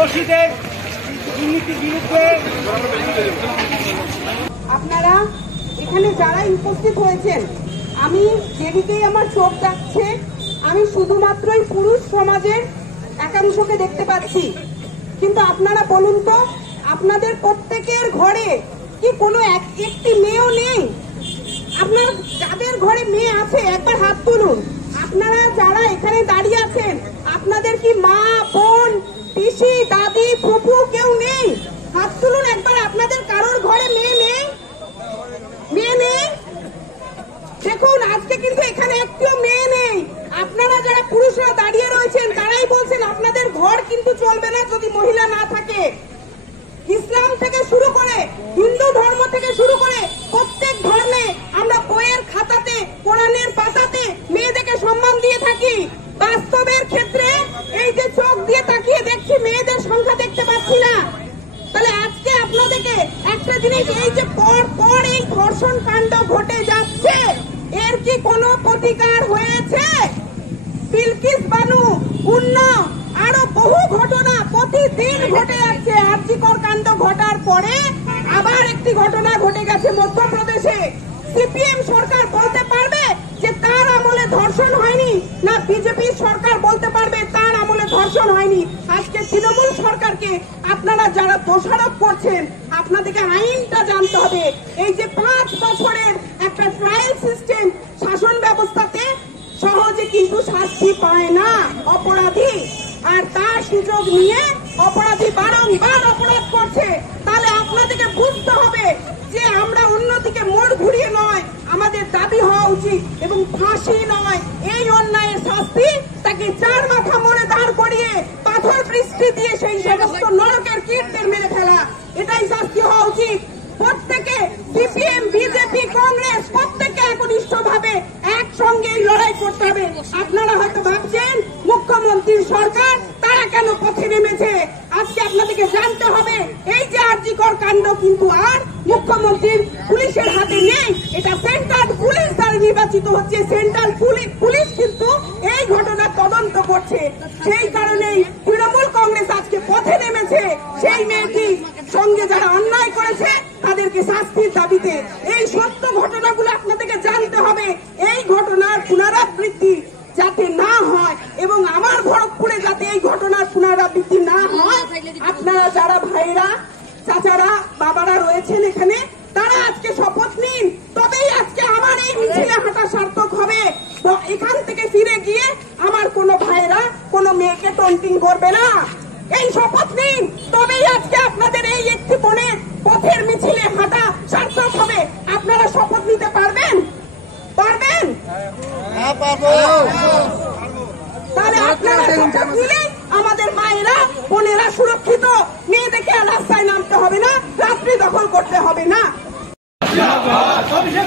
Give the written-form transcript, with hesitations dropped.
দোষীদের দুর্নীতির বিরুদ্ধে আপনারা এখানে যারা উপস্থিত হয়েছেন, আমি যেদিকেই আমার চোখ যাচ্ছে আমি শুধুমাত্রই পুরুষ সমাজের একাংশকে দেখতে পাচ্ছি। কিন্তু আপনারা বলুন তো, আপনাদের প্রত্যেকের ঘরে কি কোনো একটি মেয়েও নেই? আপনার যাদের ঘরে মেয়ে আছে একবার হাত তুলুন। আপনারা যারা এখানে দাঁড়িয়ে আছেন, আপনাদের কি মা, বোন, পিসি, দাদি, ফুফু কেউ নেই? হাত তুলুন একবার। আপনাদের কারোর ঘরে মেয়ে নেই? মেয়ে নেই? দেখুন, আজকে কিন্তু এখানে একটিও মেয়ে নেই। আপনারা যারা পুরুষরা দাঁড়িয়ে রয়েছেন তারাই বলছেন আপনাদের ঘর কিন্তু চলবে না যদি মহিলা না থাকে। ইসলাম থেকে শুরু করে, হিন্দু ধর্ম থেকে শুরু করে প্রত্যেক ধর্মে আমরা বইয়ের খাতাতে, কোরআনের পাতাতে মেয়েদেরকে সম্মান দিয়ে থাকি। বাস্তবের ক্ষেত্রে এই যে চোখ দিয়ে তাকিয়ে দেখছি মেয়েদের সংখ্যা দেখতে পাচ্ছি না। তাহলে আজকে আপনাদেরকে একটা জিনিস, এই যে পর এই ধর্ষণ কাণ্ড ঘটে যাচ্ছে, এর কি কোনো প্রতিকার হয়েছে? বিলকিস বানু, উন্নয়ন, আরো বহু ঘটনা প্রতিদিন ঘটে যাচ্ছে। আরজিকর কাণ্ড ঘটার পরে আবার একটি ঘটনা ঘটে গেছে মধ্যপ্রদেশে। সিপিএম সরকার বলতে পারবে যে তার আমলে ধর্ষণ হয়নি, না বিজেপি সরকার বলতে পারবে তার আমলে ধর্ষণ হয়নি? আজকে তৃণমূল সরকারকে আপনারা যারা দোষারোপ করছেন, আপনাদেরকে আইনটা জানতে হবে। এই যে 5 বছরের একটা ট্রায়াল সিস্টেম শাসন ব্যবস্থাতে সহজে কিন্তু শাস্তি পায় না অপরাধী, আর তার সুযোগ নিয়ে অপরাধী বারংবার অপরাধ করছে। তাহলে আপনাদেরকে বুঝতে হবে যে আমরা অন্যদিকে মোড় ঘুরিয়ে নয়, আমাদের দাবি হওয়া উচিত এবং ফাঁসি নয়, এই অন্যায়ের শাস্তি তাকে 4 মাথা মোড়ে দাঁড় করিয়ে পাথর বৃষ্টি দিয়ে সেই সমস্ত নরকের কীটদের মেরে ফেলা, এটাই শাস্তি হওয়া উচিত। প্রত্যেকে সিপিএম, বিজেপি, কংগ্রেস প্রত্যেকে একনিষ্ঠভাবে একসঙ্গে লড়াই করতে হবে। আপনারা হয়তো ভাবছেন মুখ্যমন্ত্রীর সরকার তারা কেন পথে নেমেছে। আজকে আপনাদেরকে জানতে হবে এই যে আরজিকর কাণ্ড কিন্তু আর মুখ্যমন্ত্রীর পুলিশের হাতে নেই, এটা সেন্ট্রাল পুলিশ দ্বারা নির্বাচিত হচ্ছে। সেন্ট্রাল পুলিশ কিন্তু এই ঘটনা তদন্ত করছে। সেই কারণেই তৃণমূল কংগ্রেস আজকে পথে নেমেছে সেই মেয়েটির সঙ্গে যারা অন্যায় করেছে তাদেরকে শাস্তির দাবিতে। এই সত্য ঘটনাগুলো আপনাদেরকে জানতে হবে। এই ঘটনার পুনরাবৃত্তি যাতে না হয় এবং আমার খড়গপুরে যাতে এই ঘটনার পুনরাবৃত্তি না হয়, আপনারা যারা ভাইরা, চাচারা, বাবারা রয়েছেন এখানে, তারা আজকে শপথ নিন। তবেই আজকে আমার এই মিছিলে হাঁটা সার্থক হবে। এখান থেকে ফিরে গিয়ে আমার কোনো ভাইরা কোনো মেয়েকে টন্টিং করবে না। এই শপথ নিন, তবেই আজকে আপনাদের এই একটি বোনের পথের মিছিলে হাঁটা সার্থক হবে। আপনারা শপথ নিতে পারবেন? পারবেন? তাহলে আপনারা শপথ নিলে আমাদের মায়েরা, বোনেরা সুরক্ষিত, মেয়েদেরকে রাস্তায় নামতে হবে না, রাত্রি দখল করতে হবে না। অভিষেক